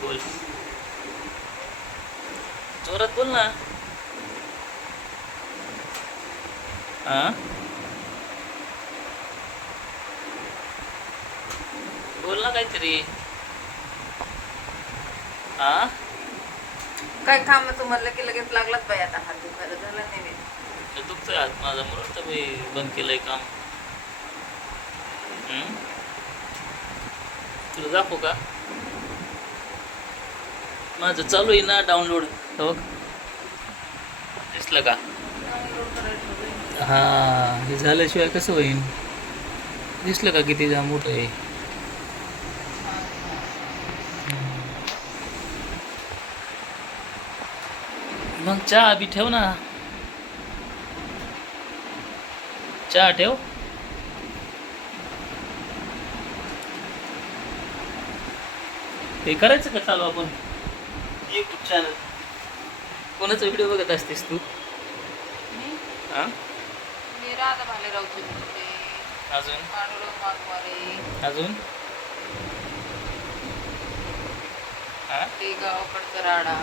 बोल, जोरात बोल ना. हा, बोल ना काहीतरी. हा, काय काम तुम्हाला की लगेच लागलाच बाई आता हात दुखायला झाला नाही. दुखतोय हात माझा म्हणून तर मी बंद केलंय काम. हम्म? तुला दाखवू का? माझं चालू आहे ना डाउनलोड. बघ, दिसलं का? डाउनलोड करायचं. हा, हे झाल्याशिवाय कसं होईल? दिसलं का किती मोठं आहे? मग चहा बी ठेव ना. चहा ठेव. हे करायचं का चालू आपण यूट्यूब चॅनल? कोणाचा व्हिडिओ बघत असतेस तू? हा, मी राधा भालेरावचे बघते, अजून पांडुरंग वाघमारे, अजून हा, ते गावाकडचा राडा,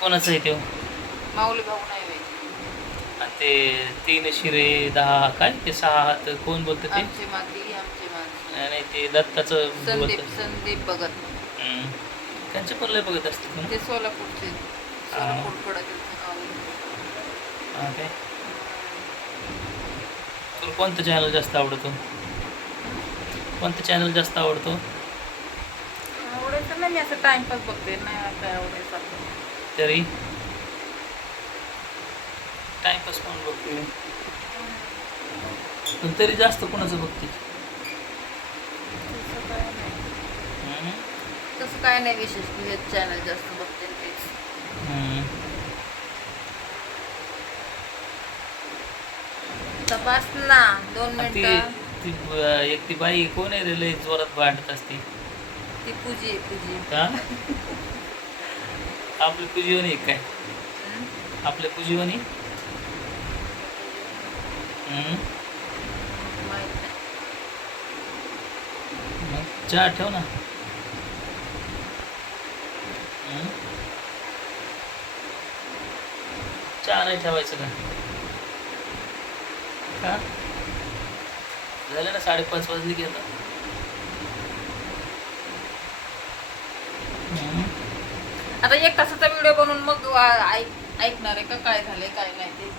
कोणाचं आहे ते? माऊली भाऊ नाही बाई. आणि ते 3 शिरे 10 काय ते 6 हात कोण बोलतं ते? आमची माती आमची माती. नाही ते दत्ताचं संदीप बोलतं. संदीप भगत. हम्म. त्यांचे पण लय बघत असते तू. ते सोलापूरचे, सोलापूर कडे गाव. हा काय? तुला कोणतं चॅनल जास्त आवडतो? कोणतं चॅनल जास्त आवडतो? आवडायचं नाही, मी असं टाइमपास बघते, नाही काय आवडायचं. तरी टाइमपास कोण बघते? पण तरी जास्त कोणाचं बघते? तसं काय नाही, हम्म? तसं काय नाही विशेष. मी हेच चॅनल जास्त बघते तेच. हम्म. तपास ना 2 आणि मिनिटं. ती एक ती बाई कोण आहे रे लय जोरात भांडत असते? ती पूजी आहे पूजी. का? आपली पूजीवणी आहे काय? आपल्या पूजीवणी? माहित नाही. मग चहा ठेव ना. चहा नाही ठेवायचं का? का? झालं ना 5:30 वाजले की आता. आता 1 तासाचा व्हिडिओ बनवून मग ऐकणार आहे का काय झालंय काय नाही ते.